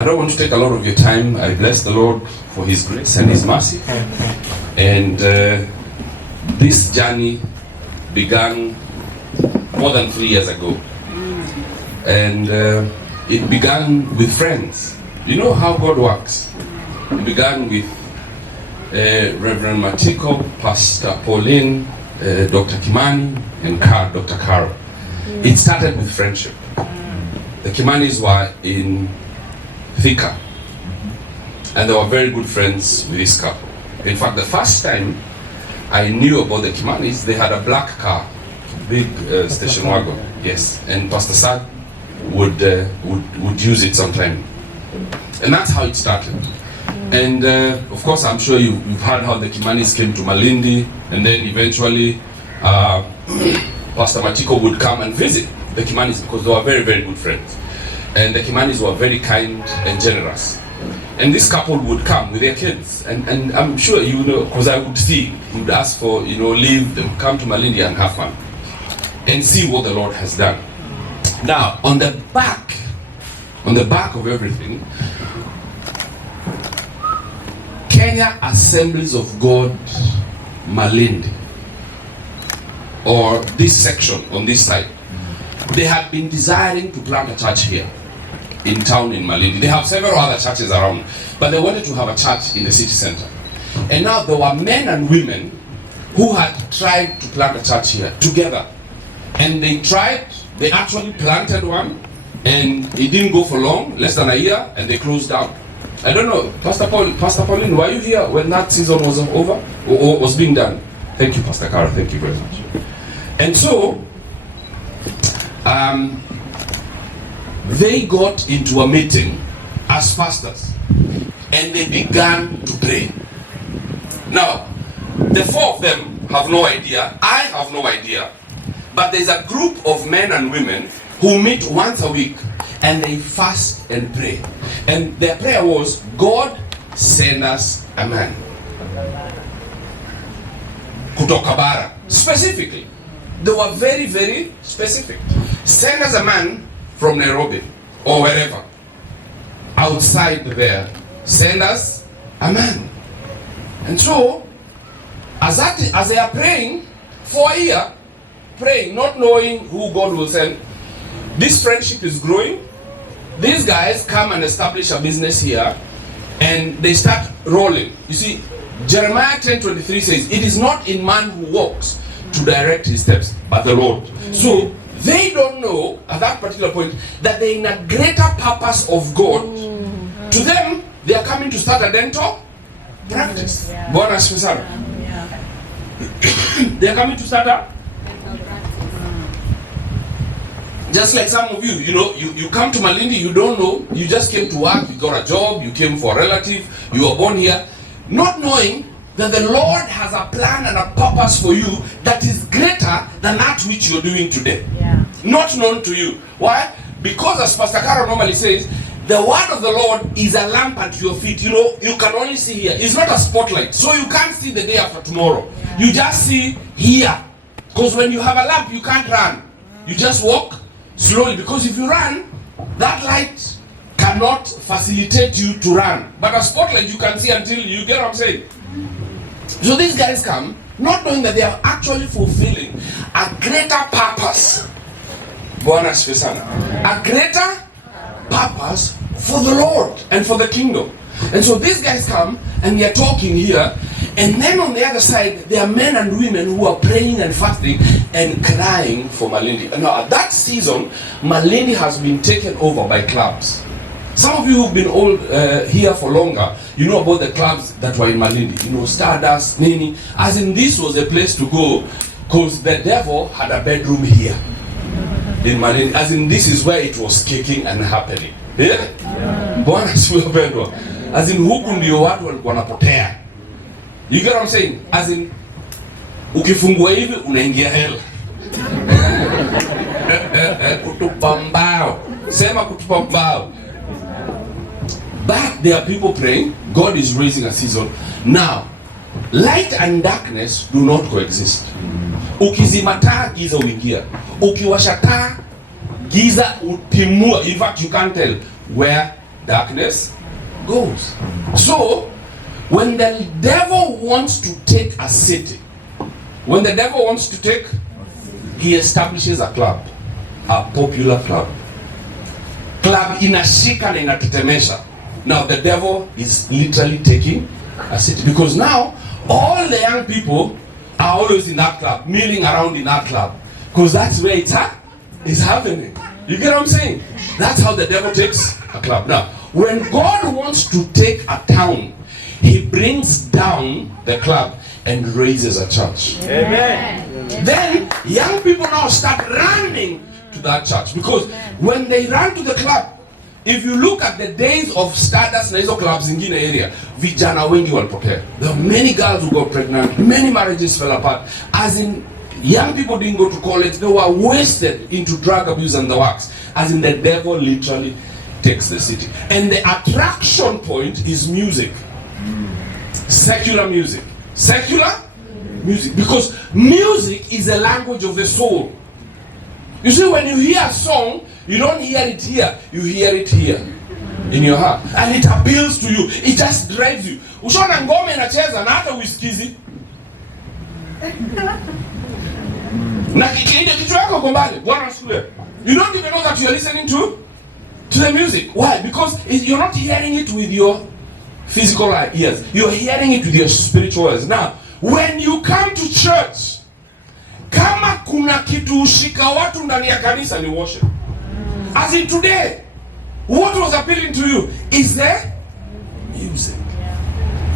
I don't want to take a lot of your time. I bless the Lord for His grace and His mercy. And this journey began more than 3 years ago. And it began with friends. You know how God works. It began with Reverend Matiko, Pastor Pauline, Dr. Kimani, and Dr. Carol. It started with friendship. The Kimanis were in Thika, and they were very good friends with this couple. In fact, the first time I knew about the Kimanis, they had a black car, big station wagon, yes, and Pastor Sad would use it sometime, and that's how it started. And of course, I'm sure you've heard how the Kimanis came to Malindi, and then eventually Pastor Matiko would come and visit the Kimanis because they were very, very good friends. And the Kimanis were very kind and generous. And this couple would come with their kids. And I'm sure you know, because I would see, would ask for, leave, them come to Malindi and have fun. And see what the Lord has done. Now, on the back of everything, Kenya Assemblies of God Malindi, or this section on this side, they had been desiring to plant a church here in town in Malindi. They have several other churches around, but they wanted to have a church in the city center. And now there were men and women who had tried to plant a church here together. And they actually planted one, and it didn't go for long, less than a year, and they closed down. I don't know, Pastor Pauline, were you here when that season was over, or was being done? Thank you, Pastor Carol, thank you very much. And so, they got into a meeting as pastors, and they began to pray. Now, the four of them have no idea, I have no idea, but there's a group of men and women who meet once a week, and they fast and pray. And their prayer was, God, send us a man. Kutoka bara. Specifically. They were very, very specific. Send us a man from Nairobi or wherever. Outside there. Send us a man. And so, as they are praying for a year, praying, not knowing who God will send, this friendship is growing. These guys come and establish a business here, and they start rolling. You see, Jeremiah 10:23 says, it is not in man who walks to direct his steps, but the Lord. So they don't know at that particular point that they're in a greater purpose of God. To them, they are coming to start a dental practice. Bwana asifiwe sana. They are coming to start a just like some of you, you come to Malindi, you don't know, you just came to work, you got a job, you came for a relative, you were born here, not knowing that the Lord has a plan and a purpose for you that is greater than that which you're doing today. Yeah. Not known to you. Why? Because as Pastor Carol normally says, the word of the Lord is a lamp at your feet. You can only see here. It's not a spotlight. So you can't see the day after tomorrow. Yeah. You just see here. Because when you have a lamp, you can't run. You just walk slowly. Because if you run, that light cannot facilitate you to run. But a spotlight you can see until you get what I'm saying. So these guys come, not knowing that they are actually fulfilling a greater purpose. Bwana asifiwe sana. A greater purpose for the Lord and for the kingdom. And so these guys come and they are talking here, and then on the other side there are men and women who are praying and fasting and crying for Malindi. And now at that season, Malindi has been taken over by clubs. Some of you who've been here for longer, you know about the clubs that were in Malindi. Stardust, Nini. As in, this was a place to go because the devil had a bedroom here in Malindi. As in, this is where it was kicking and happening. Yeah? Bwana siwe pendwa. As in, huku ndio watu walikuwa wanapotea. You get what I'm saying? As in, ukifungua hivi unaingia hela. Kutupa mbao. Sema kutupa mbao. But there are people praying. God is raising a season. Now, light and darkness do not coexist. Ukizima taa, giza uingia. Ukiwasha taa, giza utimua. In fact, you can't tell where darkness goes. So, when the devil wants to take a city, he establishes a club, a popular club. Club inashika na inatetemesha. Now the devil is literally taking a city, because now all the young people are always in that club, milling around in that club, because that's where it's happening. You get what I'm saying? That's how the devil takes a club. Now, when God wants to take a town, he brings down the club and raises a church. Amen. Then young people now start running to that church, because when they run to the club, if you look at the days of Stardust na hizo clubs in Guinea area, vijana wengi walipotea. There were many girls who got pregnant, many marriages fell apart. As in, young people didn't go to college, they were wasted into drug abuse and the works. As in, the devil literally takes the city. And the attraction point is music. Secular music. Secular music. Because music is the language of the soul. You see, when you hear a song, you don't hear it here, you hear it here in your heart, and it appeals to you. It just drives you. Ushaona ngoma inacheza na hata uisikizi. Na kile kichwa yako kwa mbali, Bwana asifiwe. You don't even know that you are listening to the music. Why? Because you're not hearing it with your physical ears. You're hearing it with your spiritual ears. Now, when you come to church, kama kuna kitu ushika watu ndani ya kanisa ni worship. As in today, what was appealing to you is the music,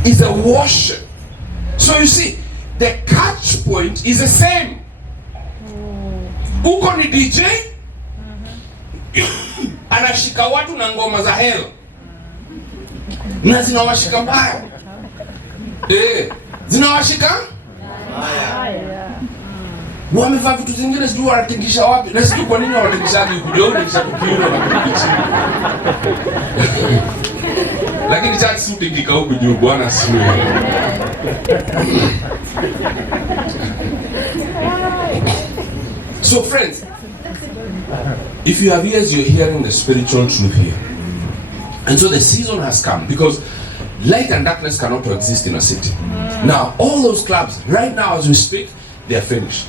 is the worship. So you see, the catch point is the same. Uko ni DJ, anashika watu na ngoma za hell, na zinawashika mbaya. Zinawashika mbaya. Wamevaa vitu zingine sijui wanatingisha wapi. Na sijui kwa nini wanatingishaji kujua unatingisha kukiuno na kukichini. Lakini church suit ingika huku juu, Bwana asifiwe. So friends, if you have ears, you're hearing the spiritual truth here. And so the season has come, because light and darkness cannot exist in a city. Now, all those clubs, right now as we speak, they are finished.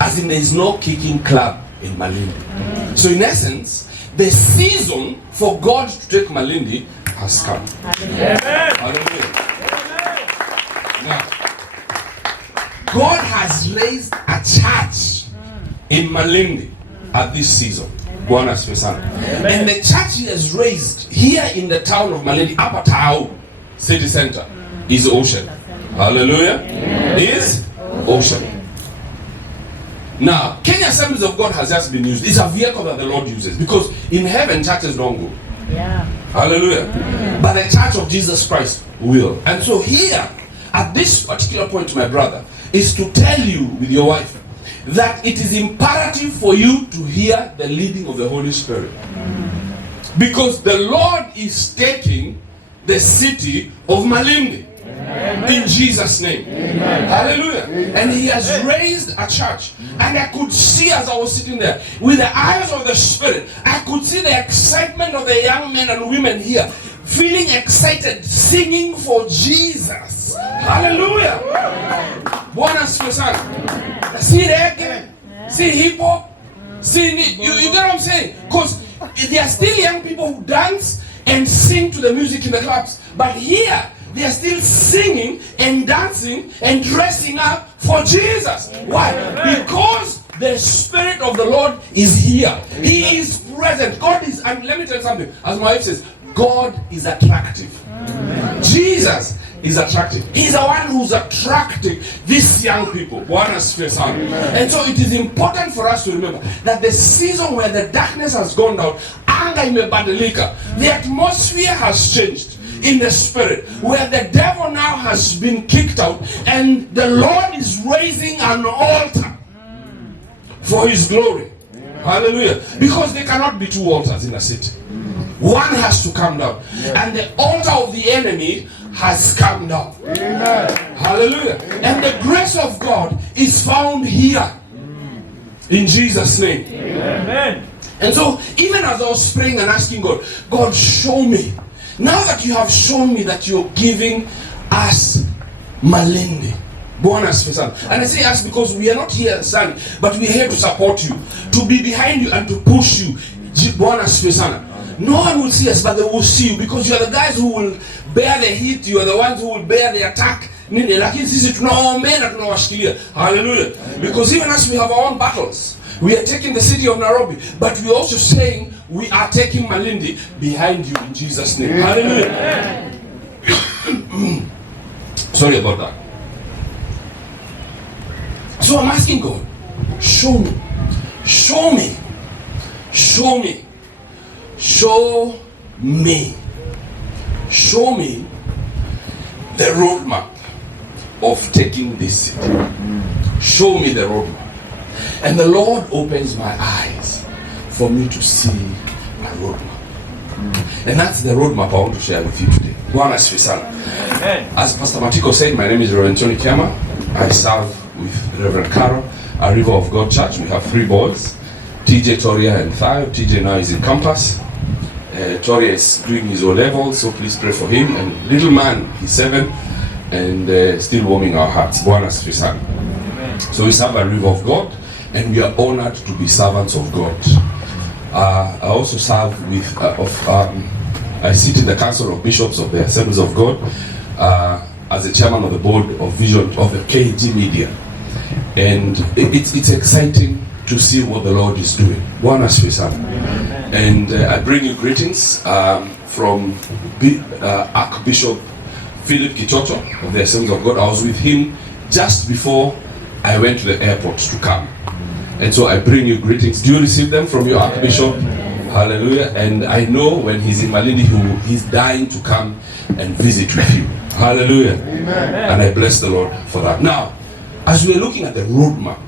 As in, there is no kicking club in Malindi. So in essence, the season for God to take Malindi has come. Amen. Hallelujah. Now, God has raised a church in Malindi at this season. Bwana asifiwe sana. And the church he has raised here in the town of Malindi, Upper Tao city center, is Ocean. Hallelujah. Is Ocean. Now, Kenya Assemblies of God has just been used. It's a vehicle that the Lord uses, because in heaven churches don't go. Yeah. Hallelujah. But the church of Jesus Christ will. And so here, at this particular point, my brother, is to tell you with your wife that it is imperative for you to hear the leading of the Holy Spirit. Because the Lord is taking the city of Malindi. Amen. In Jesus' name. Amen. Hallelujah. Amen. And he has raised a church. And I could see, as I was sitting there with the eyes of the Spirit, I could see the excitement of the young men and women here, feeling excited, singing for Jesus. Hallelujah. Bwana asifiwe sana. See reggae, see hip hop, see, you get what I'm saying? Because there are still young people who dance and sing to the music in the clubs. But here, they are still singing and dancing and dressing up for Jesus. Why? Because the Spirit of the Lord is here. He is present. God is, and let me tell you something. As my wife says, God is attractive. Jesus is attractive. He's the one who's attracting these young people. And so it is important for us to remember that the season where the darkness has gone down, anga imebadilika, the atmosphere has changed in the spirit, where the devil now has been kicked out, and the Lord is raising an altar for his glory. Hallelujah. Because there cannot be two altars in a city. One has to come down. And the altar of the enemy has come down. Amen. Hallelujah. And the grace of God is found here. In Jesus' name. Amen. And so, even as I was praying and asking God, God, show me. Now that you have shown me that you're giving us Malindi. And I say us because we are not here, son, but we are here to support you, to be behind you and to push you. No one will see us, but they will see you because you are the guys who will bear the heat. You are the ones who will bear the attack. Hallelujah. Because even as we have our own battles, we are taking the city of Nairobi, but we are also saying we are taking Malindi behind you in Jesus' name. Hallelujah. Sorry about that. So I'm asking God, show me, show me, show me, show me, show me the roadmap of taking this city. Show me the roadmap. And the Lord opens my eyes for me to see my roadmap. And that's the roadmap I want to share with you today. As Pastor Matiko said, my name is Reverend Tony Kiama. I serve with Reverend Carol, a River of God Church. We have 3 boys, TJ, Toria, and Thayo. TJ now is in campus. Toria is doing his O-level, so please pray for him. And little man, he's 7 and still warming our hearts. So we serve a River of God, and we are honored to be servants of God. I also serve with, I sit in the Council of Bishops of the Assemblies of God as the chairman of the board of vision of the KG Media. And it's exciting to see what the Lord is doing. And I bring you greetings from Archbishop Philip Kichocho of the Assemblies of God. I was with him just before I went to the airport to come. And so I bring you greetings. Do you receive them from your Archbishop? Hallelujah. And I know when he's in Malindi, he's dying to come and visit with you. Hallelujah. Amen. And I bless the Lord for that. Now, as we're looking at the roadmap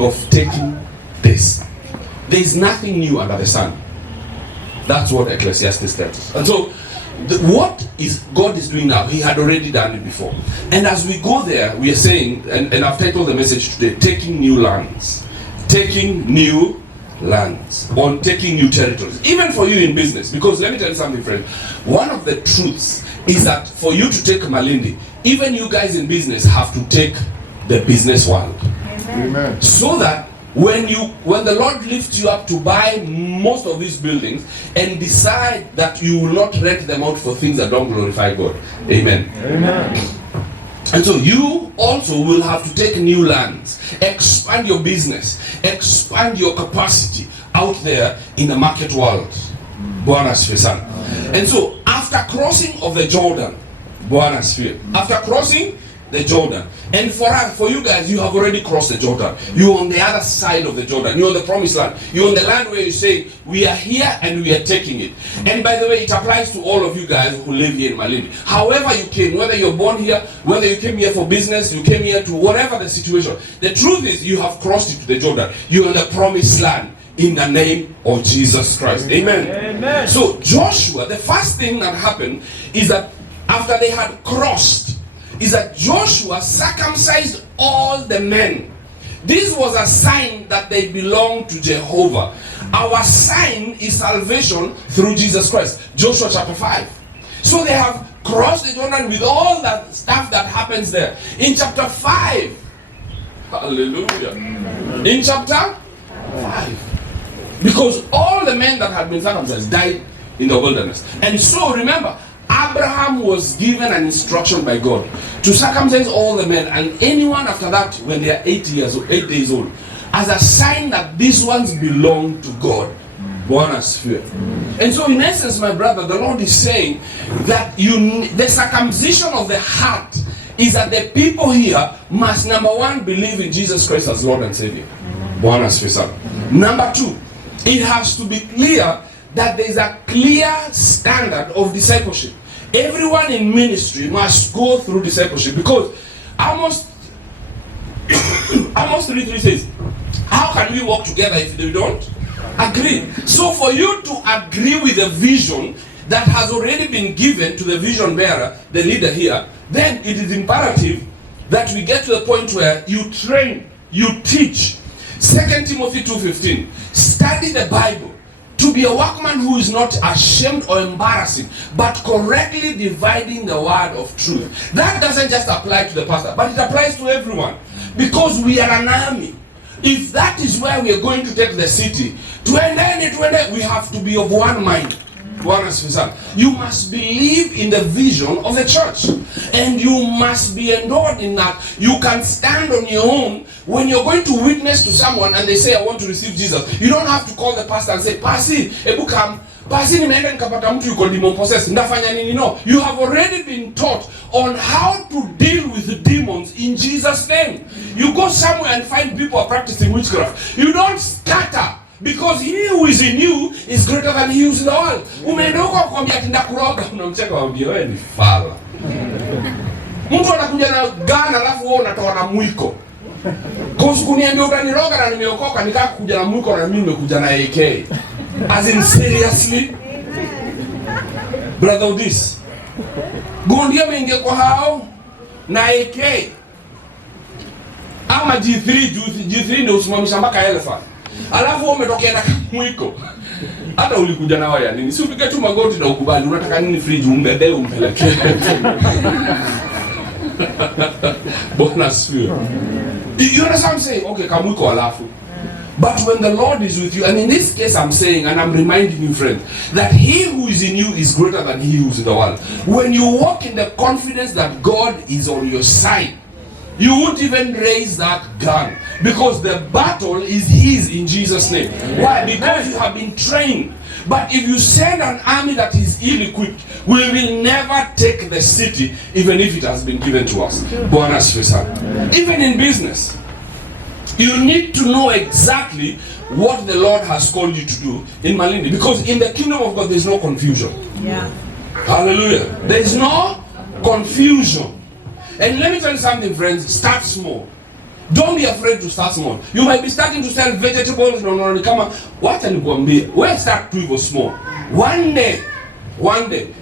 of taking this, there is nothing new under the sun. That's what Ecclesiastes tells us. And so, what God is doing now, He had already done it before. And as we go there, we are saying, and I've titled the message today, taking new lands. Taking new lands. On taking new territories. Even for you in business. Because let me tell you something, friend. One of the truths is that for you to take Malindi, even you guys in business have to take the business world. Amen. So that when the Lord lifts you up to buy most of these buildings and decide that you will not rent them out for things that don't glorify God. Amen. Amen. And so you also will have to take new lands, expand your business, expand your capacity out there in the market world. And so after crossing of the Jordan, after crossing the Jordan, and for you guys, you have already crossed the Jordan. You're on the other side of the Jordan. You're on the promised land. You're on the land where you say, we are here and we are taking it. And by the way, it applies to all of you guys who live here in Malindi. However you came, whether you're born here, whether you came here for business, you came here to whatever the situation. The truth is, you have crossed into the Jordan. You're on the promised land in the name of Jesus Christ. Amen. Amen. So Joshua, the first thing that happened is that after they had crossed, is that Joshua circumcised all the men. This was a sign that they belong to Jehovah. Our sign is salvation through Jesus Christ. Joshua chapter 5. So they have crossed the Jordan with all that stuff that happens there. In chapter 5. Hallelujah. In chapter 5. Because all the men that had been circumcised died in the wilderness. And so remember, Abraham was given an instruction by God to circumcise all the men and anyone after that when they are 8 days old, as a sign that these ones belong to God. And so in essence, my brother, the Lord is saying that the circumcision of the heart is that the people here must, number one, believe in Jesus Christ as Lord and Savior. Number two, it has to be clear that there is a clear standard of discipleship. Everyone in ministry must go through discipleship, because Amos 3:3 says, how can we work together if we don't agree? So for you to agree with the vision that has already been given to the vision bearer, the leader here, then it is imperative that we get to the point where you train, you teach. 2 Timothy 2:15, study the Bible, To be a workman who is not ashamed or embarrassing, but correctly dividing the word of truth. That doesn't just apply to the pastor, but it applies to everyone. Because we are an army. If that is where we are going to take the city, we have to be of one mind. You must believe in the vision of the church, and you must be endured in that. You can stand on your own when you're going to witness to someone and they say, I want to receive Jesus. You don't have to call the pastor and say, Pasi, ebu come. Pasi nimeenda nikapata mtu yuko demon possessed. Ndafanya nini? No. You have already been taught on how to deal with the demons in Jesus' name. You go somewhere and find people are practicing witchcraft. You don't scatter. Because he who is in you is greater than he who is in the world. Umeenda huko kukwambia ati ndakuroga, unamcheka wambia wewe ni fala. Mtu anakuja na gana alafu wewe unatoa na mwiko. Kwa kuniambia utaniroga na nimeokoka, nikaa kuja na mwiko na mimi nimekuja na AK. As in seriously? Brother this. Gondia mengi kwa hao na AK. Ama G3 ndio usimamisha mpaka elephant. Alafu umetokea na mwiko. Hata ulikuja na waya nini? Si upige tu magoti na ukubali. Unataka nini fridge umbebe umpeleke. Bonus fear. You understand what I'm saying? Okay, kamwiko alafu. But when the Lord is with you, and in this case I'm saying, and I'm reminding you friends, that he who is in you is greater than he who is in the world. When you walk in the confidence that God is on your side, you won't even raise that gun, because the battle is his in Jesus' name. Why? Because you have been trained. But if you send an army that is ill-equipped, we will never take the city, even if it has been given to us. Even in business, you need to know exactly what the Lord has called you to do in Malindi, because in the kingdom of God there is no confusion. Yeah. Hallelujah. There is no confusion. And let me tell you something, friends. Start small. Don't be afraid to start small. You might be starting to sell vegetables. No, come on. What can you be? Where start to go small? One day,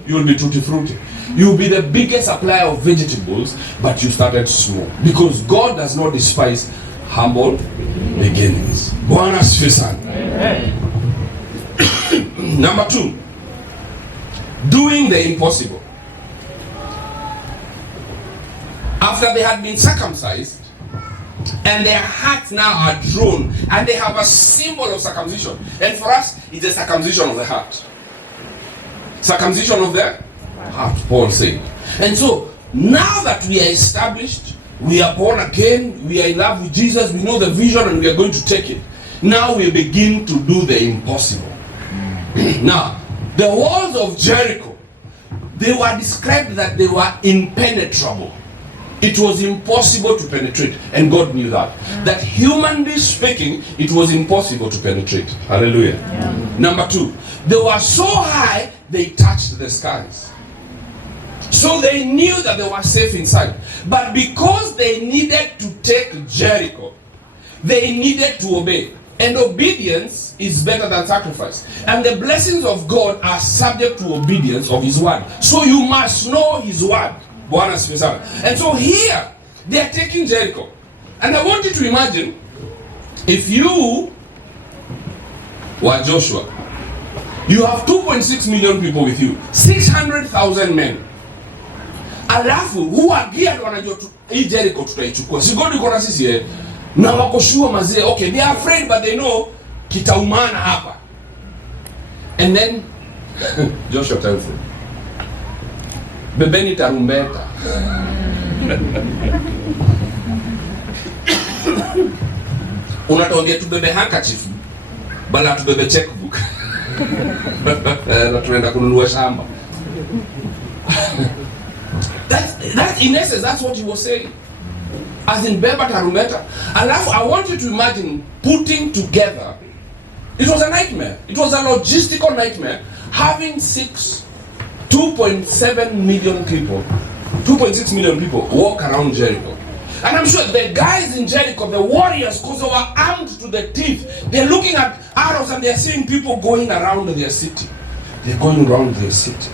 you will be tutti frutti. You will be the biggest supplier of vegetables, but you started small. Because God does not despise humble beginnings. Bwana asifiwe sana. Number 2, doing the impossible. After they had been circumcised, and their hearts now are drawn, and they have a symbol of circumcision. And for us, it's a circumcision of the heart. Circumcision of the heart, Paul said. And so, now that we are established, we are born again, we are in love with Jesus, we know the vision, and we are going to take it. Now we begin to do the impossible. Now, the walls of Jericho, they were described that they were impenetrable. It was impossible to penetrate, and God knew that. That humanly speaking, it was impossible to penetrate. Hallelujah. Yeah. Number 2, they were so high, they touched the skies. So they knew that they were safe inside. But because they needed to take Jericho, they needed to obey. And obedience is better than sacrifice. And the blessings of God are subject to obedience of his word. So you must know his word. And so here, they are taking Jericho. And I want you to imagine, if you were Joshua, you have 2.6 million people with you, 600,000 men. Alafu, who are geared wanajua hii Jericho tutaichukua. Si God yuko na sisi na wako sure mazee. Okay, they are afraid but they know kitaumana hapa. And then Joshua tells them, bebeni tarumbeta. Unatuambia tubebe handkerchief, bala tubebe checkbook. Na tunaenda kununua shamba. That in essence, that's what he was saying. As in beba tarumbeta. Alafu, I want you to imagine putting together. It was a nightmare. It was a logistical nightmare. Having 2.7 million people, 2.6 million people walk around Jericho. And I'm sure the guys in Jericho, the warriors, because they were armed to the teeth, they're looking at arrows and they're seeing people going around their city. They're going around their city.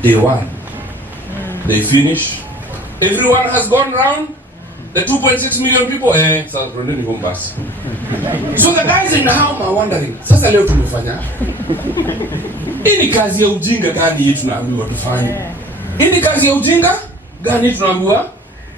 Day 1. They finish. Everyone has gone round. The 2.6 million people, sasa tuendeni home basi. So the guys in home are wondering, sasa leo tumefanya? Hii ni kazi ya ujinga gani hii tunaambiwa tufanye? Hii ni kazi ya ujinga gani tunaambiwa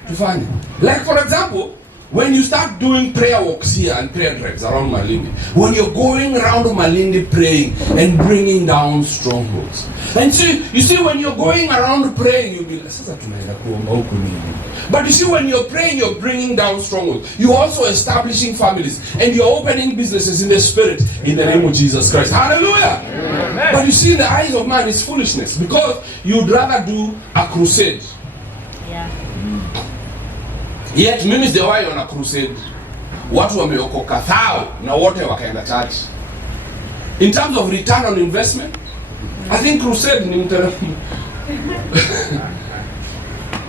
tufanye? Like for example, when you start doing prayer walks here and prayer drives around Malindi, when you're going around Malindi praying and bringing down strongholds. And so, you see, when you're going around praying, you'll be like, sasa tunaenda kuomba huko nini? But you see, when you're praying, you're bringing down strongholds. You're also establishing families. And you're opening businesses in the spirit in the name of Jesus Christ. Hallelujah! Amen. But you see, in the eyes of man, it's foolishness. Because you'd rather do a crusade. Yeah. Yet mimi sijawahi on a crusade. Watu wameokoka thao na wote wakaenda church. In terms of return on investment, I think crusade ni mteremko.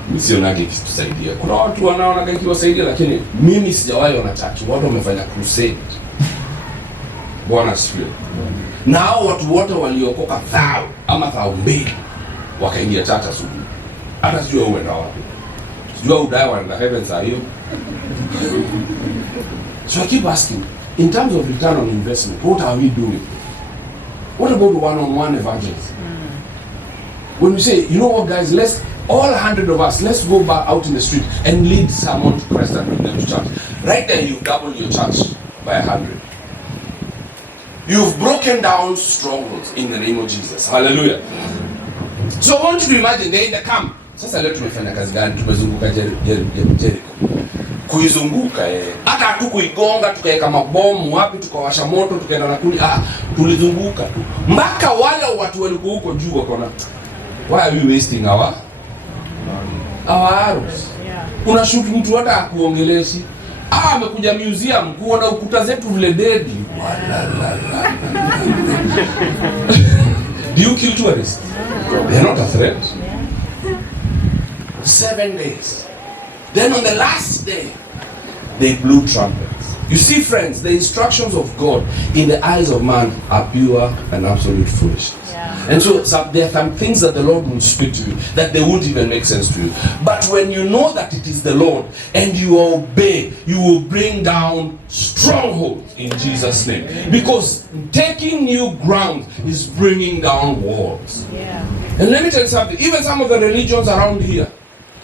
Mimi sionage kitusaidia. Kuna watu wanaona kiwasaidia, lakini mimi sijawahi on a church. Watu wamefanya crusade. Bwana asifiwe. Na hao watu wote waliokoka thao ama thao mbili wakaingia church asubuhi. Hata sijui uenda wapi. Sijua udai wanaenda heaven saa hiyo. So I keep asking, in terms of return on investment, what are we doing? What about one-on-one evangelism? When we say, you know what guys, let's, all 100 of us, let's go back out in the street and lead someone to Christ and bring them to church. Right there, you've doubled your church by 100. You've broken down strongholds in the name of Jesus. Hallelujah. So I want you to imagine, they're in the camp. Sasa leo tumefanya kazi gani? Tumezunguka Jericho. Kuizunguka hata hatukuigonga, tukaweka mabomu wapi, tukawasha moto, tukaenda na kuni. Tulizunguka tu. Mpaka wale watu walikuwa huko juu wakaona, why are we wasting our arrows? Unashoot mtu hata akuongeleshi. Amekuja museum kuona ukuta zetu vile deadly. Do you kill tourists? They're not a threat. 7 days. Then on the last day, they blew trumpets. You see, friends, the instructions of God in the eyes of man are pure and absolute foolishness. Yeah. And so there are some things that the Lord will speak to you that they won't even make sense to you. But when you know that it is the Lord and you obey, you will bring down strongholds in Jesus' name. Because taking new ground is bringing down walls. Yeah. And let me tell you something, even some of the religions around here,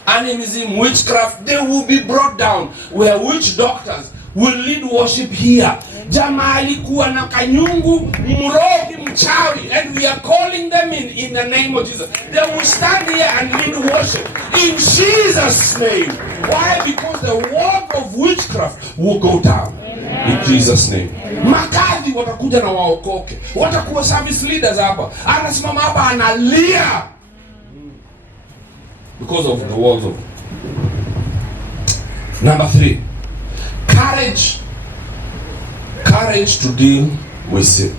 animism, witchcraft, they will be brought down. Where witch doctors will lead worship here. Jamaa alikuwa na kanyungu, mrogi, mchawi, and we are calling them in the name of Jesus. They will stand here and lead worship in Jesus' name. Why? Because the work of witchcraft will go down. In Jesus' name. Makadhi watakuja na waokoke. Watakuwa service leaders hapa. Anasimama hapa analia. Because of the walls of. Number 3, courage to deal with sin.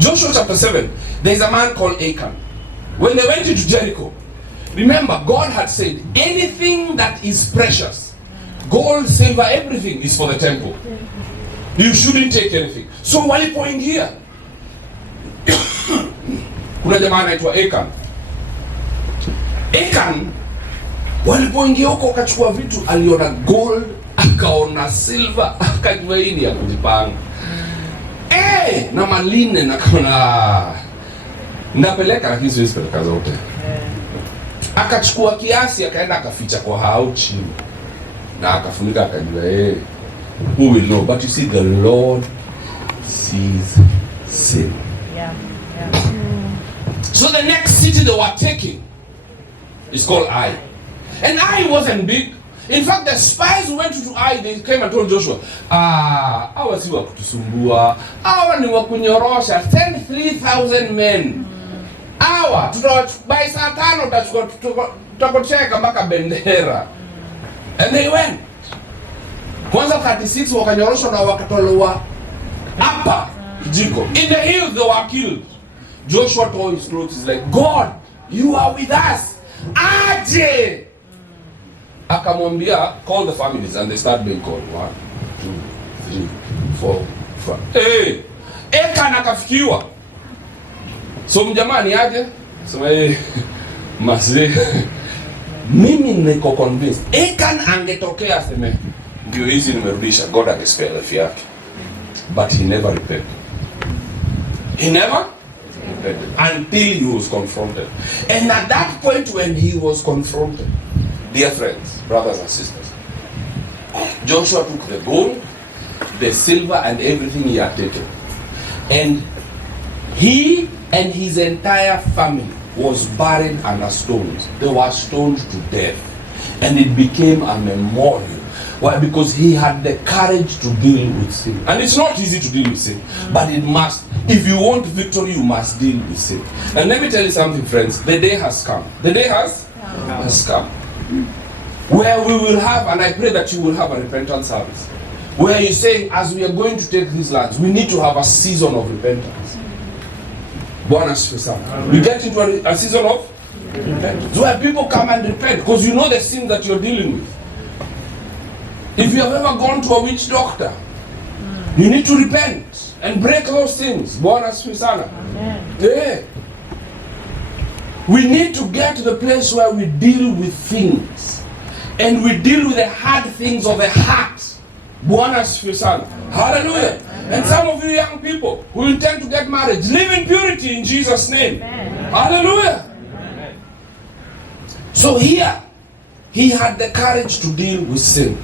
Joshua chapter 7, there is a man called Achan. When they went into Jericho, remember God had said anything that is precious, gold, silver, everything is for the temple. You shouldn't take anything. So walipoingia, kuna jamaa anaitwa Achan. Achan walipoingia huko akachukua vitu, aliona gold, akaona silver, akajua hii ni ya kujipanga. Na maline na kama napeleka, lakini siwezi peleka zote. Akachukua kiasi akaenda akaficha kwa hao chini. Na akafunika akajua who will know? But you see, the Lord sees sin. Yeah. So the next city they were taking is called Ai. And Ai wasn't big. In fact, the spies who went to Ai, they came and told Joshua, hawa si wa kutusumbua, hawa ni wa kunyorosha, send 3,000 men. Hawa, by saa 5 tutakocheka mpaka bendera. And they went. Kwanza 36 wakanyoroshwa na wakatolewa hapa kijiko. In the hills they were killed. Joshua tore his clothes. He's like, God, you are with us. Aje! Akamwambia, call the families, and they start being called. 1, 2, 3, 4, 5. Achan akafikiwa. So mjamani aje? Sema mase Mimi niko convinced Achan angetokea aseme ndio hizi nimerudisha, God angespare life yake, but he never repented. He never repented until he was confronted. And at that point when he was confronted, dear friends, brothers and sisters, Joshua took the gold, the silver and everything he had taken, and he and his entire family was buried under stones. They were stoned to death, and it became a memorial. Why? Because he had the courage to deal with sin. And it's not easy to deal with sin, but it must. If you want victory, you must deal with sin. And let me tell you something, friends. The day has come. The day has come. Where we will have, and I pray that you will have a repentance service, where you say, as we are going to take these lands, we need to have a season of repentance. We get into a season of repentance, where people come and repent, because you know the sin that you're dealing with. If you have ever gone to a witch doctor, you need to repent and break those things. Yeah. We need to get to the place where we deal with things, and we deal with the hard things of the heart. Hallelujah. And some of you young people who intend to get married, live in purity in Jesus' name. Amen. Hallelujah. Amen. So here, he had the courage to deal with sin.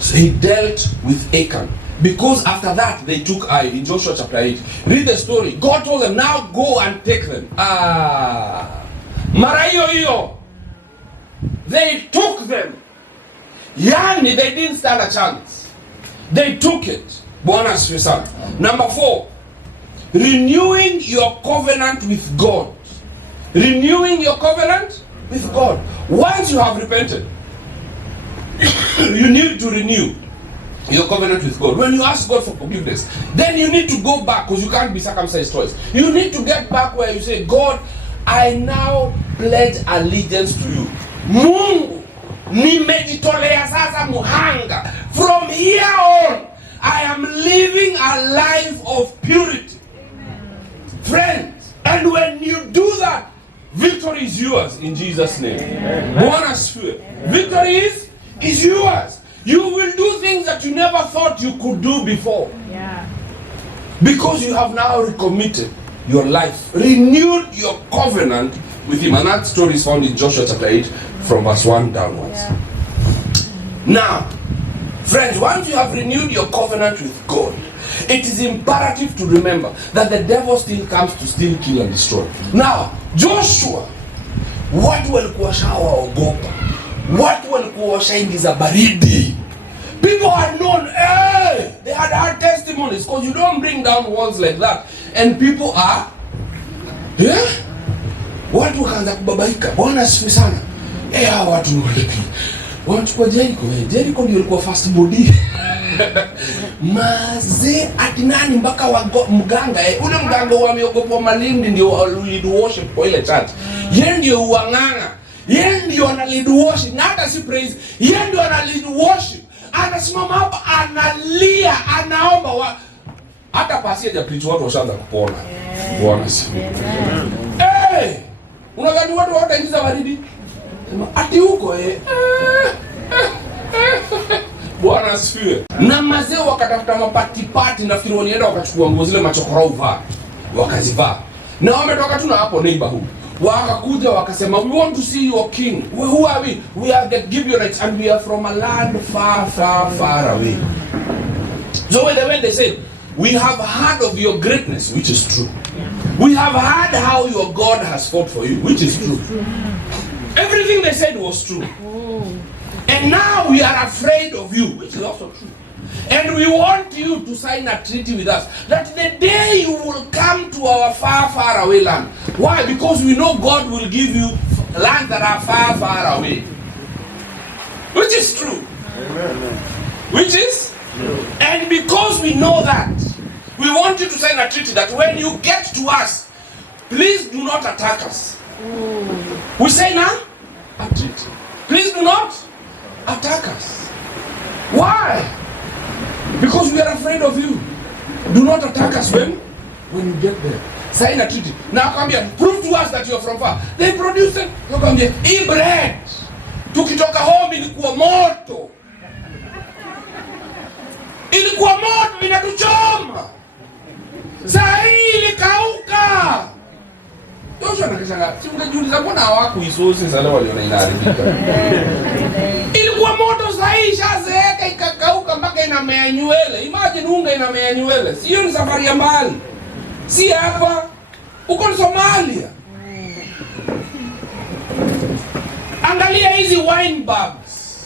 So he dealt with Achan. Because after that, they took Ai in Joshua chapter 8. Read the story. God told them, now go and take them. Marayo. They took them. Yani, they didn't stand a chance. They took it. Number 4, renewing your covenant with God. Renewing your covenant with God. Once you have repented, you need to renew your covenant with God. When you ask God for forgiveness, then you need to go back, because you can't be circumcised twice. You need to get back where you say, God, I now pledge allegiance to you. Mungu, nimejitolea sasa muhanga. From here on, I am living a life of purity. Amen. Friends, and when you do that, victory is yours in Jesus' name. Victory is yours. You will do things that you never thought you could do before. Yeah. Because you have now recommitted your life, renewed your covenant with him. And that story is found in Joshua chapter 8 from verse 1 downwards. Yeah. Now, friends, once you have renewed your covenant with God, it is imperative to remember that the devil still comes to steal, kill and destroy. Now, Joshua, watu walikuwa shawaogopa, watu walikuwa washaingiza baridi. People had known, hey, they had heard testimonies, because you don't bring down walls like that. And people are, yeah? Watu wakaanza kubabaika. Bwana asifiwe sana. Hawa watu walepi. Wanachukua Jericho. Jericho ndio ilikuwa fast body. Maze ati nani mpaka mganga. Ule mganga wameogopa Malindi ndio lead worship kwa ile church. Yeye ndio uanganga. Yeye ndio ana lead worship. Na hata si praise. Yeye ndio ana lead worship. Anasimama hapa analia, anaomba hata pasi ya preach watu washaanza kupona. Bwana asifiwe. Unadhani watu wataingiza baridi? Ati huko Bwana asifiwe. Na mazee wakatafuta mapati nafikiri walienda wakachukua nguo zile machokorau vaa. Wakazivaa. Na wametoka tu na hapo neighborhood. Wakakuja wakasema, we want to see your king. Who are we? We are the Gibeonites and we are from a land far, far, far away. So when they said, we have heard of your greatness, which is true. We have heard how your God has fought for you, which is true. Everything they said was true. And now we are afraid of you, which is also true. And we want you to sign a treaty with us, that the day you will come to our far, far away land. Why? Because we know God will give you lands that are far, far away. Which is true. Amen. Which is true. And because we know that, we want you to sign a treaty that when you get to us, please do not attack us. We say now, a treaty. Please do not attack us. Why? Because we are afraid of you. Do not attack us when you get there. Sign a treaty. Now come here. Prove to us that you are from far. They produced it. Now come here. Eat bread. Tukitoka home ilikuwa moto. Ilikuwa moto inatuchoma. Saa hii ilikauka. Joshua anakishanga, si ungejiuliza mbona hawakuisosi sasa waliona inaharibika. Ilikuwa moto saa hii shazeeka ikakauka mpaka inamea nywele. Imagine unga inamea nywele. Sio ni safari ya mbali. Si hapa. Uko Somalia. Angalia hizi wine bulbs.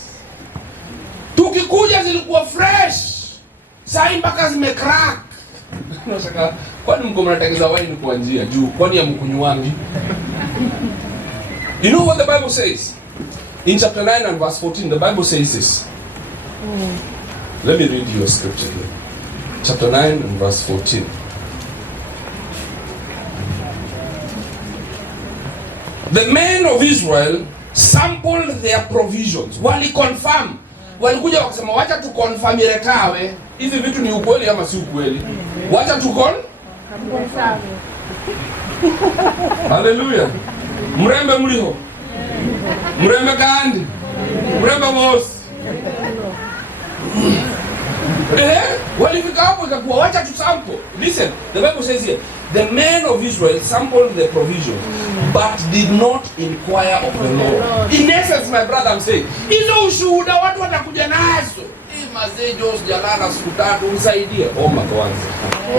Tukikuja zilikuwa fresh. Saa mpaka zimecrack. Unashaka, kwani mko mnatengeneza wine kwa njia juu? Kwani ya mkunywangi? You know what the Bible says? In chapter 9 and verse 14, the Bible says this. Let me read you a scripture here. Chapter 9 and verse 14. The men of Israel sampled their provisions. Wali confirm. Walikuja wakasema wacha tu confirm irekawe. Hizi vitu ni ukweli ama si ukweli? Wacha tu confirm. Hallelujah. Mrembe mliho. Mrembe kandi. Mrembe boss. Walifika hapo ikakuwa wacha tu sample. Listen, the Bible says here, the men of Israel sampled the provisions, but did not inquire of the Lord. In essence, my brother, I'm saying, hizo ushuhuda watu watakuja nazo. Mazee Jos jalala siku 3 usaidie. Omba kwanza.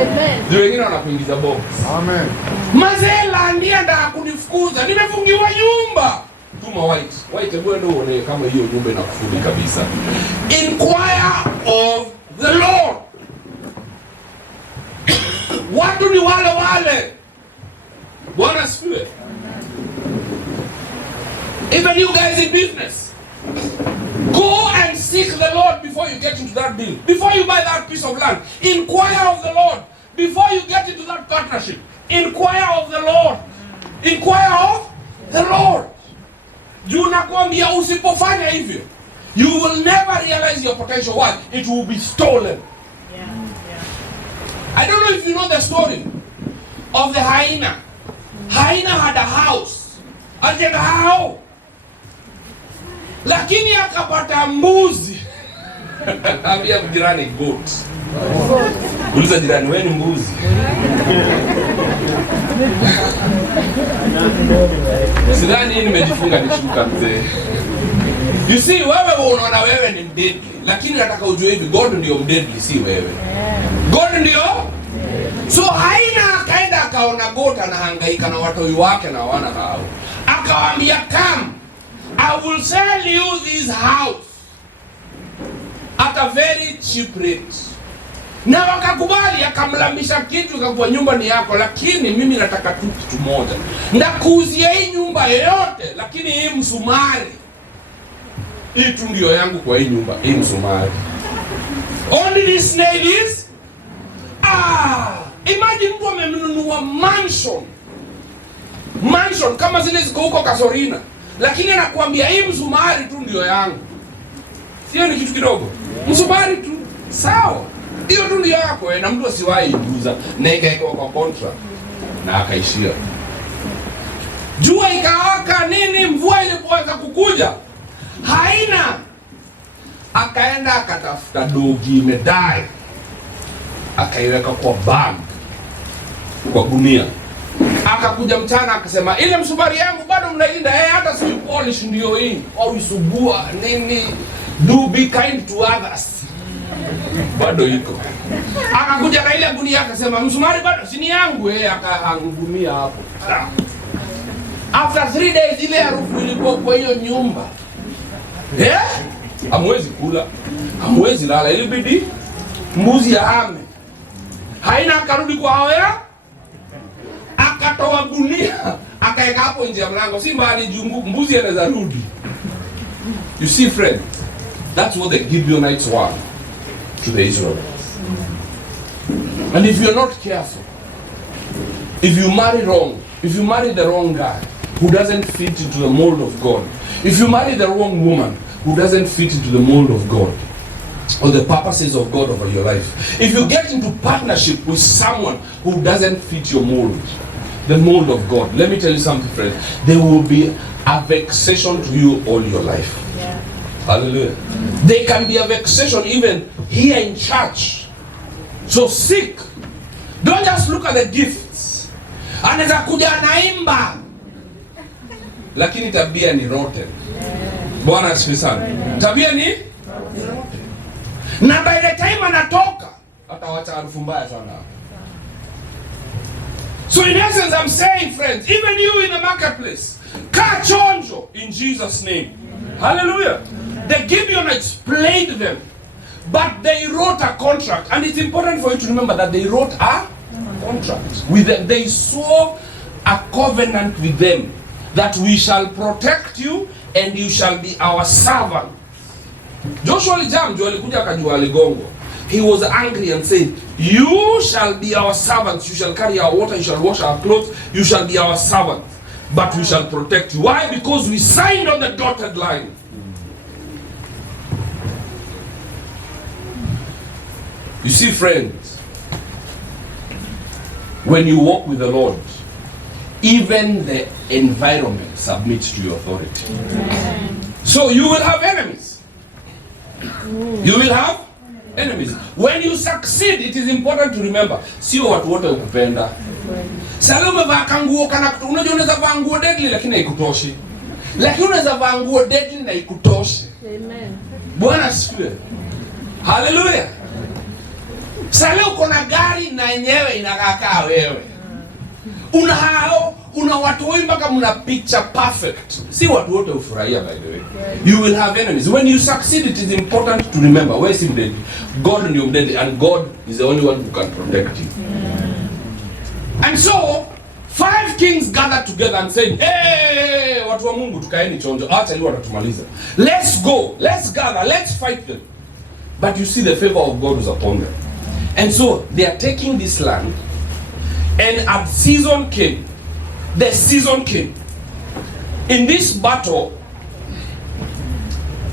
Amen. Ndio wengine wanakuingiza box. Amen. Mazee landia ndio kunifukuza. Nimefungiwa nyumba. Tuma white. White hebu ndio uone kama hiyo nyumba inakufuli kabisa. Inquire of the Lord. Watu ni wale. Bwana asifiwe. Even you guys in business. Go and seek the Lord before you get into that deal. Before you buy that piece of land, inquire of the Lord. Before you get into that partnership, inquire of the Lord. Inquire of the Lord. Juu nakwambia usipofanya hivyo, you will never realize your potential. Why? It will be stolen. I don't know if you know the story of the hyena. Hyena had a house. Alijenga hao. Lakini akapata mbuzi. Ambia jirani goat. Uliza jirani wewe ni mbuzi. Sidhani nimejifunga nishuka mzee. You see, wewe unaona wewe ni mdeadly, lakini nataka ujue hivi God ndio mdeadly, si wewe. God ndio. So haina akaenda akaona goat anahangaika na watu wake na wana hao. Akawaambia come, I will sell you this house at a very cheap rate. Na wakakubali, akamlambisha kitu ikakuwa nyumba ni yako, lakini mimi nataka tu kitu moja. Ndakuuzia hii nyumba yote, lakini hii msumari. Hii tu ndio yangu kwa hii nyumba, hii msumari. Only this nail is imagine mtu amenunua mansion kama zile ziko huko Kasorina, lakini anakuambia hii msumari tu ndio yangu. Sio ni kitu kidogo? Msumari tu. Sawa. Hiyo tu ndio yako na mtu asiwahi iuza na ikaekwa kwa contract na akaishia. Jua ikawaka nini, mvua ilipoanza kukuja, haina akaenda akatafuta dogi imedai, akaiweka kwa bag, kwa gunia. Akakuja mchana akasema ile msumari yangu bado mnailinda, hata si polish ndio hii au isugua nini, do be kind to others, bado iko. Akakuja na ile gunia akasema msumari bado si ni yangu, akahangumia hapo. After 3 days ile harufu ilikuwa kwa hiyo nyumba. Hamwezi kula, hamwezi lala, ilibidi mbuzi ahame. Haina akarudi kwa hawea, akatoa gunia, akaeka hapo nje ya mlango. Si mbali jungu, mbuzi anaweza rudi. You see friend, that's what the Gibeonites were to the Israelites. And if you're not careful, if you marry wrong, if you marry the wrong guy who doesn't fit into the mold of God, if you marry the wrong woman who doesn't fit into the mold of God or the purposes of God over your life, if you get into partnership with someone who doesn't fit your mold, the mold of God, let me tell you something, friend, there will be a vexation to you all your life. Yeah. Hallelujah. They can be a vexation even here in church. So seek. Don't just look at the gifts. Anaweza kuja anaimba, lakini tabia ni rotten. Bwana asifiwe sana. Tabia ni rotten. Na by the time anatoka atawacha harufu mbaya sana. So in essence, I'm saying, friends, even you in the marketplace, kaa chonjo in Jesus' name. Hallelujah. The Gibeonites played them, but they wrote a contract. And it's important for you to remember that they wrote a contract with them. They swore a covenant with them that we shall protect you and you shall be our servant. Joshua alijamjua, alikuja akajua aligongo. He was angry and said, you shall be our servants, you shall carry our water, you shall wash our clothes, you shall be our servants, but we shall protect you. Why? Because we signed on the dotted line. You see, friends, when you walk with the Lord, even the environment submits to your authority. So you will have enemies. You will have enemies. When you succeed, it is important to remember, sio watu wote ukupenda. Sasa umevaa kanguo kana, unajua unaweza vaa nguo deadly lakini haikutoshi. Lakini unaweza vaa nguo deadly na ikutoshi. Amen. Bwana asifiwe. Hallelujah. Sasa uko na gari na yenyewe inakaa wewe. Una watu wengi mpaka mna picture perfect. Si watu wote ufurahia, by the way. You will have enemies. When you succeed, it is important to remember, where is him? God and you dead, and God is the only one who can protect you. And so 5 kings gathered together and said, hey, watu wa Mungu tukaeni chonjo. Acha leo watatumaliza. Let's go. Let's gather. Let's fight them. But you see, the favor of God was upon them. And so they are taking this land, and at season came. The season came. In this battle,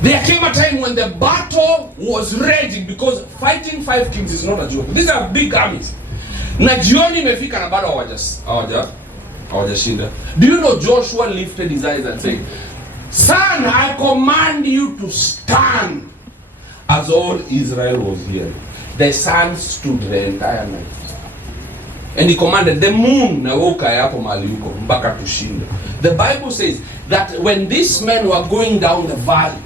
there came a time when the battle was raging, because fighting 5 kings is not a joke. These are big armies. Na jioni imefika na bado hawajashinda. Do you know Joshua lifted his eyes and said, son, I command you to stand. As all Israel was hearing, the sun stood the entire night. And he commanded the moon na woka hapo mahali huko mpaka tushinda. The Bible says that when these men were going down the valley,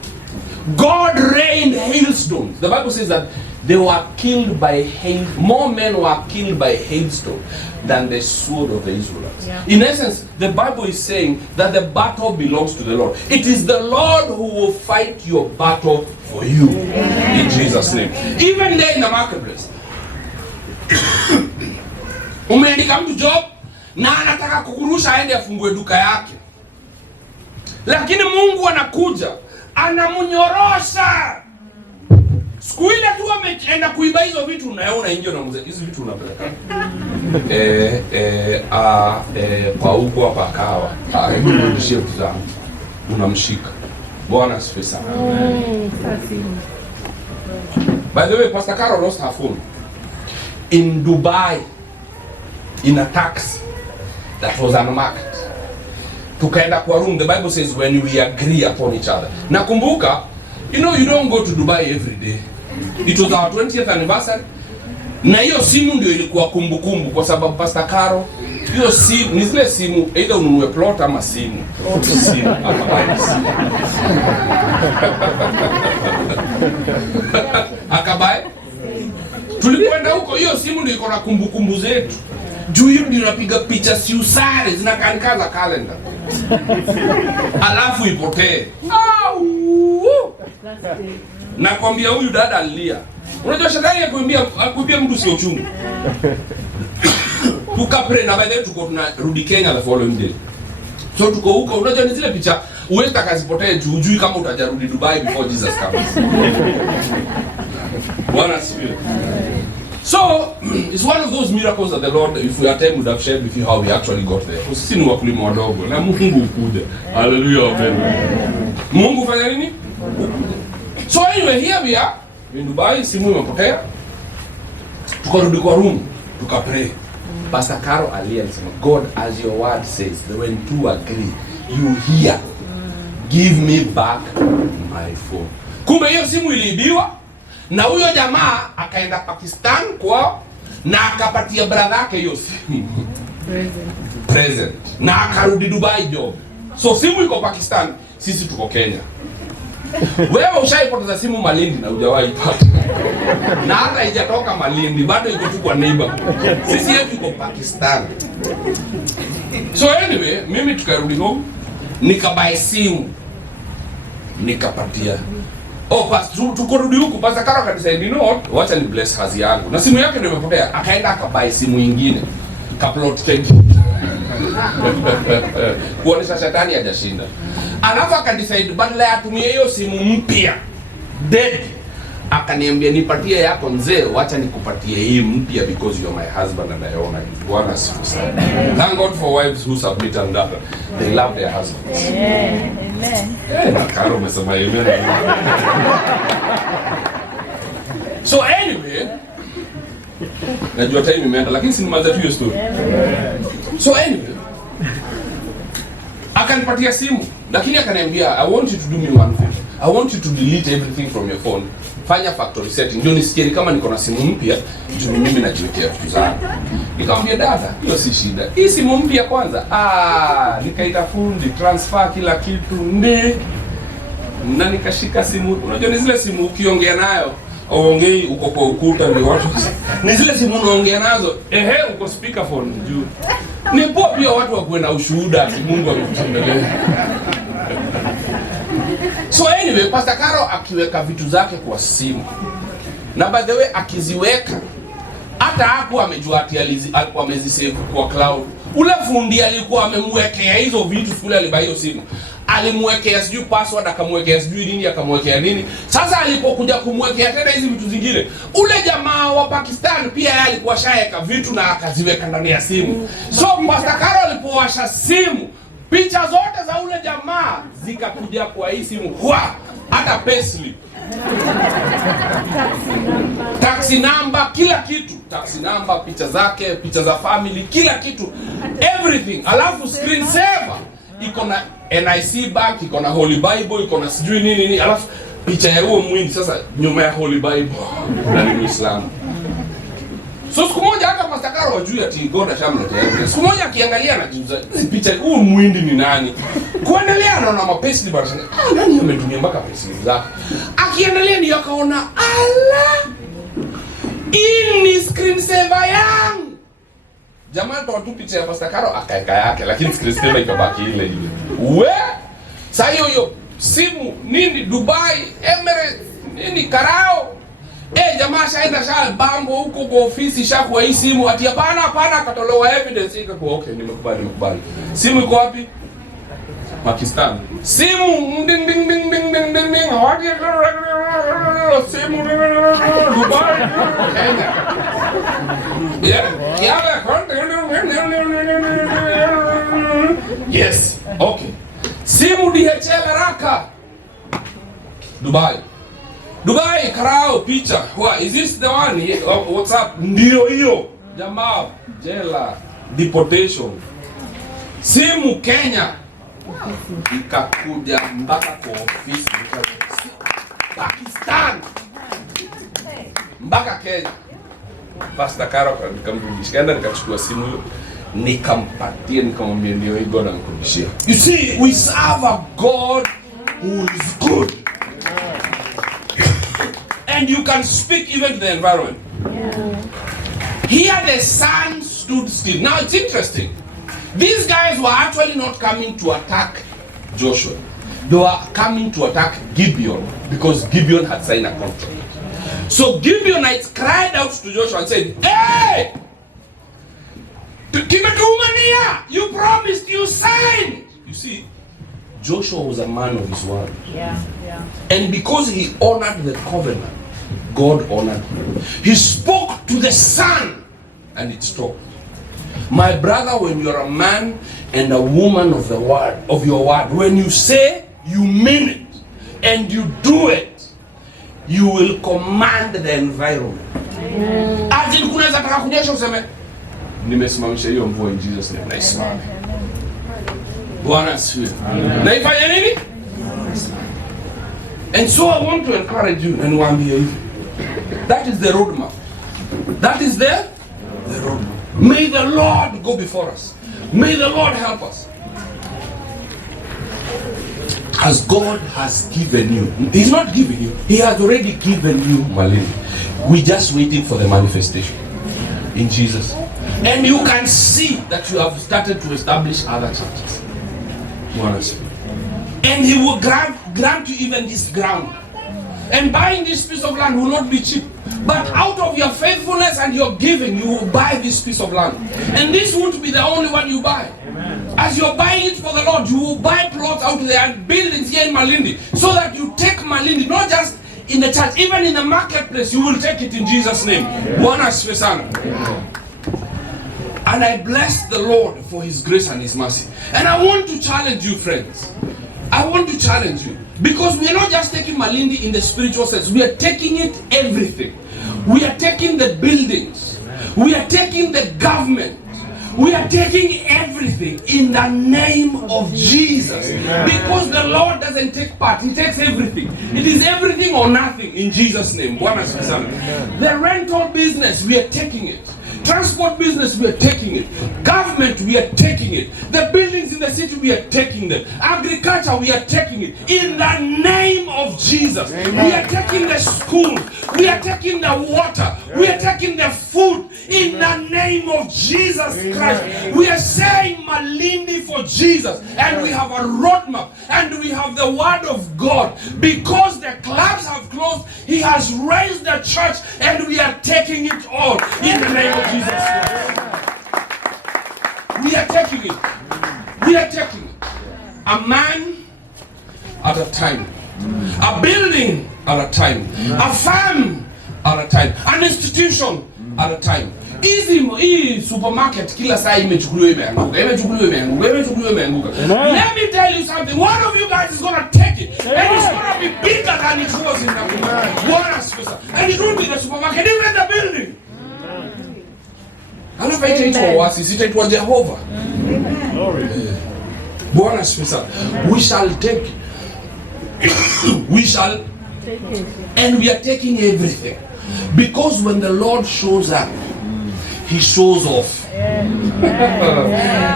God rained hailstones. The Bible says that they were killed by hail. More men were killed by hailstone than the sword of the Israelites. Yeah. In essence, the Bible is saying that the battle belongs to the Lord. It is the Lord who will fight your battle for you. In Jesus' name. Even there in the marketplace, umeandika mtu job na anataka kukurusha aende afungue duka yake, lakini Mungu anakuja anamunyorosha. Siku ile tu ameenda kuiba hizo vitu, unaona ingia na mzee, hizo vitu unapeleka kwa huko hapa kawa, hebu nirudishie vitu zangu, unamshika. Bwana asifiwe sana. By the way, Pastor Carol lost her phone in Dubai in a taxi that was unmarked. Tukaenda kwa room. The Bible says when we agree upon each other. Nakumbuka, you know, you don't go to Dubai every day. It was our 20th anniversary. Na hiyo simu ndio ilikuwa kumbukumbu, kwa sababu Pastor Carol, hiyo simu ni zile simu, either ununue plot ama simu. Simu akabai simu. Akabai. Tulikwenda huko, hiyo simu ndio iko na kumbukumbu zetu. Juu hiyo ndio inapiga picha siusare zinakanikaza calendar. Alafu ipotee. Nakwambia huyu dada alilia. Unajua shetani akuambia mtu sio chungu. Tukapre na baadaye tuko tunarudi Kenya the following day. So tuko huko, unajua ni zile picha uwezi takazipotee juu hujui kama utajarudi Dubai before Jesus comes. Bwana asifiwe. So it's one of those miracles that the Lord, if we had time, would have shared with you how we actually got there. Sisi ni wakulima wadogo na Mungu ukuja. Hallelujah. Mungu fanya nini? So anyway, here we are in Dubai, simu imepotea. Tukarudi kwa room, tukapray. Pastor Carol alisema, God, as your word says, that when two agree, you hear give me back my phone. Kumbe hiyo simu iliibiwa na huyo jamaa akaenda Pakistan kwao na akapatia brother yake hiyo simu. Present. Na akarudi Dubai job. So simu iko Pakistan, sisi tuko Kenya. Wewe ushaipoteza simu Malindi na hujawahi pata. Na hata haijatoka Malindi, bado iko tu kwa neighbor. Sisi yetu iko Pakistan. So anyway, mimi tukarudi home, nikabuy simu. Nikapatia. Tukorudi huku, Pastor Karo akadecide, you know what? Wacha ni bless kazi yangu. Na simu yake ndio imepotea. Akaenda akabuy simu nyingine. Kaplot 20. Kuonesha shetani hajashinda. Alafu akadecide badala ya atumie hiyo simu mpya dead, akaniambia nipatie yako mzee, wacha nikupatie hii mpya because you are my husband and I honor you. Bwana sifu sana. Thank God for wives who submit and that they love their husbands. Amen. Na Karo umesema amen. So anyway, najua time imeenda lakini si nimaliza tu hiyo story. So anyway, akanipatia simu lakini akaniambia I want you to do me one thing. I want you to delete everything from your phone. Fanya factory setting. Ndio nisikie kama niko na simu mpya, ndio mimi najiwekea vitu zangu. Nikamwambia dada, hiyo si shida. Hii simu mpya kwanza. Nikaita fundi, transfer kila kitu ndi. Na nikashika simu. Unajua ni zile simu ukiongea nayo, ongei uko kwa ukuta ndio watu. Ni zile simu unaongea nazo, uko speakerphone juu. Ni poa pia watu wakuwe na ushuhuda ati Mungu amekutembelea. So anyway, Pastor Karo akiweka vitu zake kwa simu. Na by the way akiziweka hata hapo amejua ati alikuwa amezisave kwa cloud. Ule fundi alikuwa amemwekea hizo vitu kule alibai hiyo simu. Alimwekea sijui password, akamwekea sijui nini, akamwekea nini. Sasa alipokuja kumwekea tena hizi vitu zingine, ule jamaa wa Pakistan pia yeye alikuwa shaweka vitu na akaziweka ndani ya simu. So Pastor Karo alipowasha simu, picha zote za ule jamaa zikakuja kwa hii simu. Hata payslip, taxi number, kila kitu. Taxi number, picha zake, picha za family, kila kitu. Everything. Alafu screen saver iko na NIC Bank, iko na Holy Bible, iko na sijui nini. Alafu picha ya huo mwindi sasa nyuma ya Holy Bible na ni Muislamu. So siku moja hata Pastor Karo wajui ati God ashamletea. Siku moja akiangalia na jiuza, hizi picha huu mwindi ni nani? Kuendelea anaona mapesi basi. Nani ametumia mpaka pesi zake? Akiendelea ndio akaona ala. Ini screen saver yangu. Jamaa toa tu picha ya Pastor Karo akaeka yake lakini screen saver ikabaki ile ile. Sasa hiyo simu nini Dubai, Emirates, nini Karao. Jamaa shaenda bambo huko kwa ofisi shakuwa hii simu ati hapana akatolewa evidence ikakuwa okay nimekubali. Simu iko wapi? Pakistan. Simu ding ding ding ding ding ding ding. Simu Dubai. Kenya. Yes. Okay. Simu DHL haraka. Dubai, Karao, picha. Is this the one? What's up? Ndio hiyo. Jamaa, jela, deportation. Simu Kenya. Ikakuja mpaka kwa ofisi. Pakistan. Mpaka Kenya. Pastor Karo nikamrudishia, nikachukua simu hiyo. Nikampatia, nikamwambia ndio hii God amkurudishia. You see, we serve a God who is good. And you can speak even to the environment. Here the sun stood still. Now it's interesting. These guys were actually not coming to attack Joshua. They were coming to attack Gibeon because Gibeon had signed a contract. So Gibeonites cried out to Joshua and said, "Hey! Kimetumania! You promised, you signed!" You see, Joshua was a man of his word. And because he honored the covenant, God honored him. He spoke to the sun and it stopped. My brother, when you're a man and a woman of the word, of your word, when you say, you mean it and you do it, you will command the environment. Ati kunaweza taka kunyesha useme nimesimamisha hiyo mvua in Jesus name, naisimama. Bwana asifiwe. Na ifanye nini? And so I want to encourage you and one here. That is the roadmap. That is the roadmap. May the Lord go before us. May the Lord help us. As God has given you, He's not giving you, He has already given you Malindi. We're just waiting for the manifestation in Jesus. And you can see that you have started to establish other churches. And He will grant you even this ground. And buying this piece of land will not be cheap. But out of your faithfulness and your giving, you will buy this piece of land. And this won't be the only one you buy. As you're buying it for the Lord, you will buy plots out there and buildings here in Malindi, so that you take Malindi, not just in the church, even in the marketplace, you will take it in Jesus' name. Bwana asifiwe sana. And I bless the Lord for His grace and His mercy. And I want to challenge you, friends. I want to challenge you. Because we are not just taking Malindi in the spiritual sense. We are taking it everything. We are taking the buildings. We are taking the government. We are taking everything in the name of Jesus. Amen. Because the Lord doesn't take part. He takes everything. It is everything or nothing in Jesus' name. The rental business, we are taking it. Transport business, we are taking it. Government, we are taking it. The buildings in the city, we are taking them. Agriculture, we are taking it. In the name of Jesus. Amen. We are taking the school. We are taking the water. We are taking the food. In the name of Jesus Christ. We are saying Malindi for Jesus. And we have a roadmap. And we have the word of God. Because the clubs have closed, He has raised the church. And we are taking it all. In the name of Jesus. We are taking it. We are taking it. A man at a time. A building at a time. A farm at a time. An institution at a time. Hii supermarket kila saa imechukuliwa imeanguka. Let me tell you something. One of you guys is going to take it. And it's going to be bigger than it was in the and it won't be the supermarket, even the building. Alafu itaitwa Oasis, itaitwa Jehovah. Bwana asifiwe sana. We shall take it. We shall take it. And we are taking everything. Because when the Lord shows up, He shows off.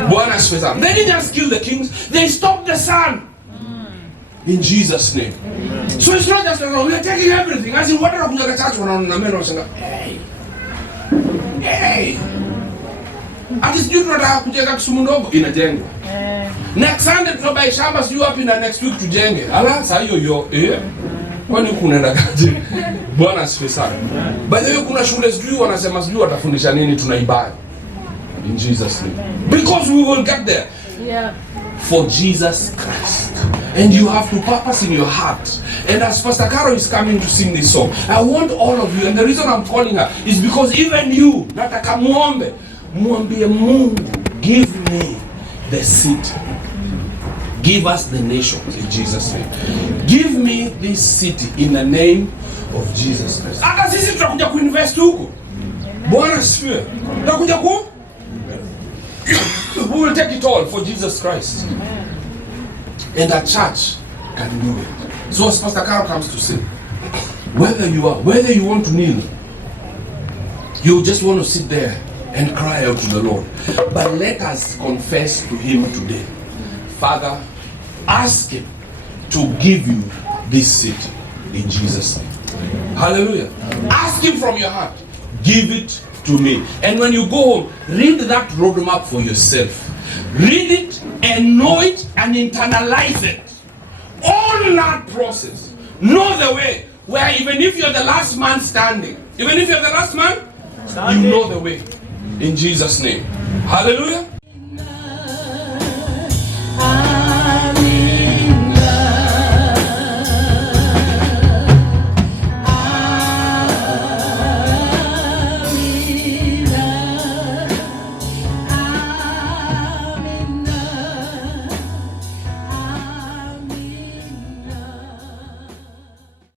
Bwana asifiwe sana. They didn't just kill the kings, they stopped the sun. In Jesus' name. So it's not just we are taking everything. As in whatever kuja church wanaona meno wanasema, hey. Ati sijui tunataka kujenga Kisumu ndogo inajengwa. Next Sunday tunabai shamba sijui wapi na next week tujenge. Ala saa hiyo kwani kunaenda kaje? Bwana asifiwe sana. Baada hiyo kuna shule sijui wanasema sijui watafundisha nini tunaibaya. In Jesus name. Because we will get there. Yeah. For Jesus Christ. And you have to purpose in your heart. And as Pastor Caro is coming to sing this song, I want all of you, and the reason I'm calling her is because even you, nataka muombe Mungu, give me the city. Give us the nations in Jesus' name. Give me this city in the name of Jesus Christ. Hata sisi tutakuja kuinvest huko. Bwana asifiwe. Tutakuja ku we will take it all for Jesus Christ. And a church can do it. So as Pastor Carol comes to sing, whether you want to kneel, you just want to sit there and cry out to the Lord. But let us confess to Him today. Father, ask Him to give you this city in Jesus' name. Hallelujah. Ask Him from your heart. Give it to me. And when you go home, read that roadmap for yourself. Read it and know it and internalize it. All that process. Know the way where even if you're the last man standing, even if you're the last man, you know the way. In Jesus' name. Hallelujah.